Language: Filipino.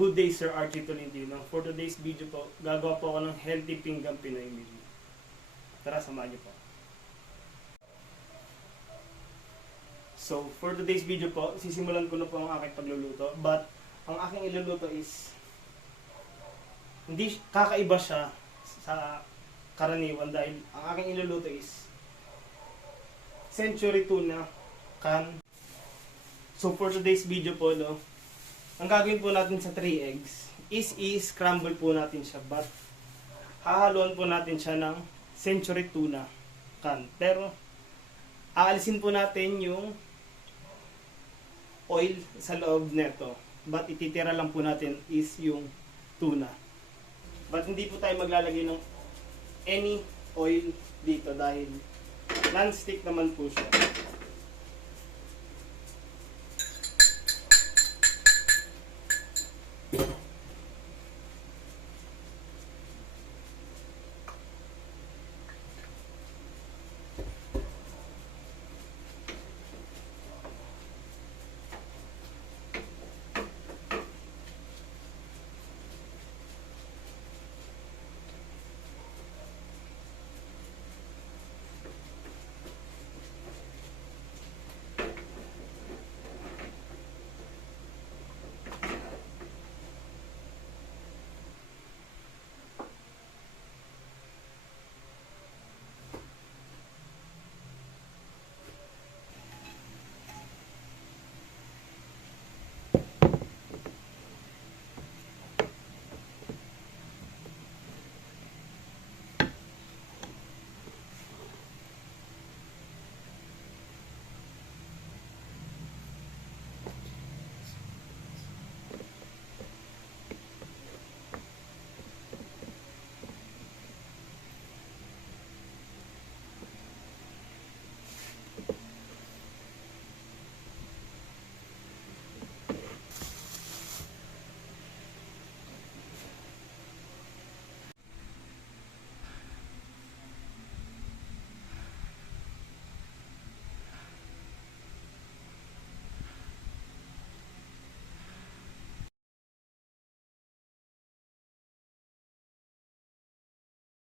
Good day, Sir Archie Tolentino. For today's video po, gagawa po ako ng healthy pinggang Pinoy meal. Tara, samahan niyo po. So, for today's video po, sisimulan ko na po ang aking pagluluto. But, ang aking iluluto is, hindi kakaiba siya sa karaniwan dahil ang aking iluluto is Century Tuna Can. So, for today's video po, no, ang gagawin po natin sa 3 eggs is i-scramble po natin siya, but hahaluan po natin siya ng Century Tuna Can. Pero aalisin po natin yung oil sa loob neto, but ititira lang po natin is yung tuna. But hindi po tayo maglalagay ng any oil dito dahil non-stick naman po siya.